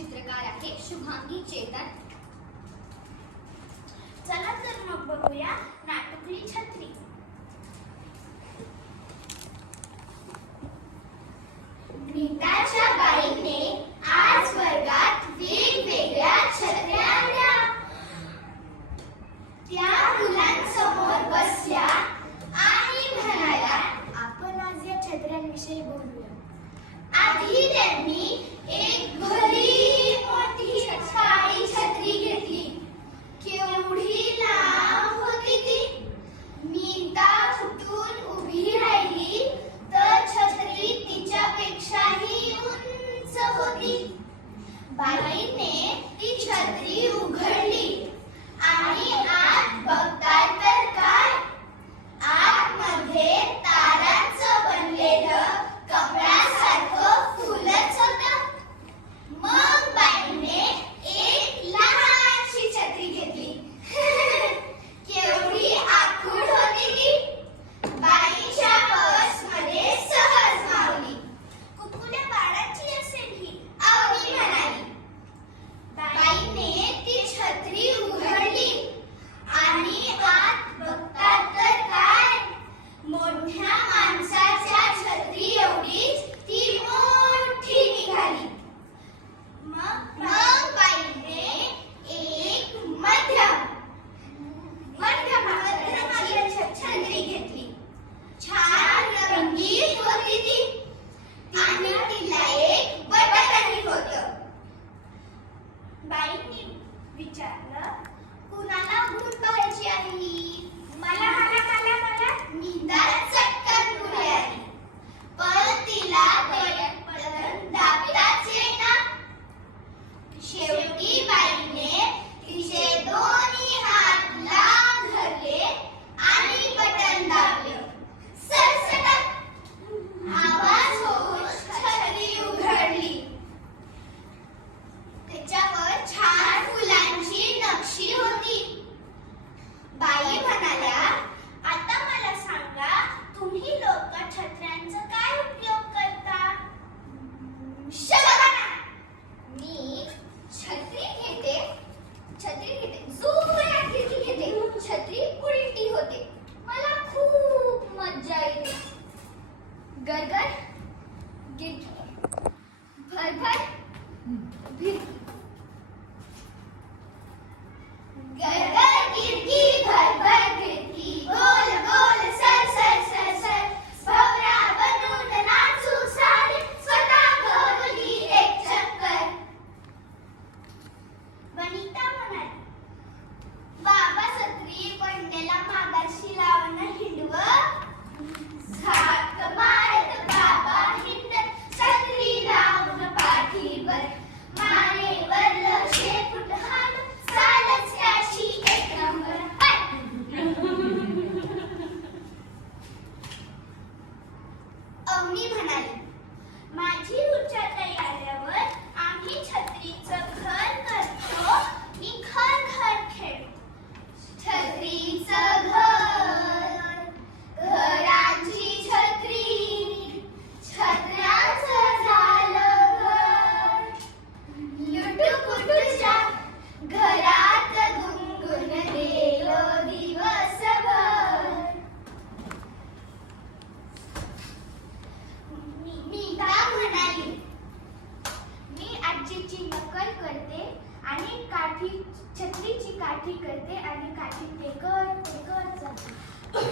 चित्रकार आहे शुभांगी चेतन. चला तर मग बघूया नाटकली छत्री. वेगवेगळ्या छत्र्या त्या मुलांसमोर बसल्या आणि आपण आज या आधी त्यांनी एक घरी छत्री उघडली आणि होती ती आणि तिला एक बटनही होतं. बाईंनी विचारलं कुणाला it. So माझी उच्चताई आल्यावर आम्ही छत्रीचं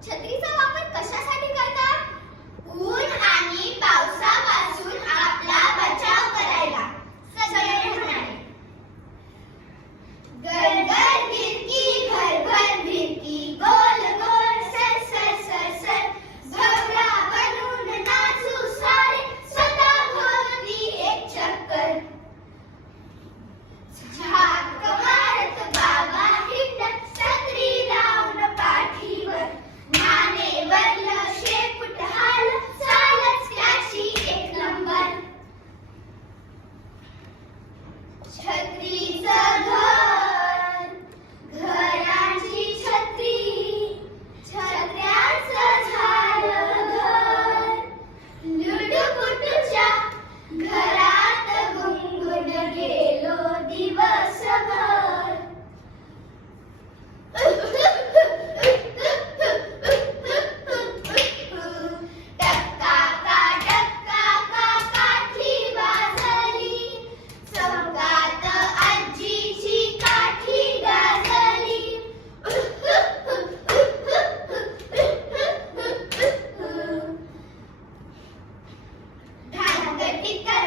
彻底 repita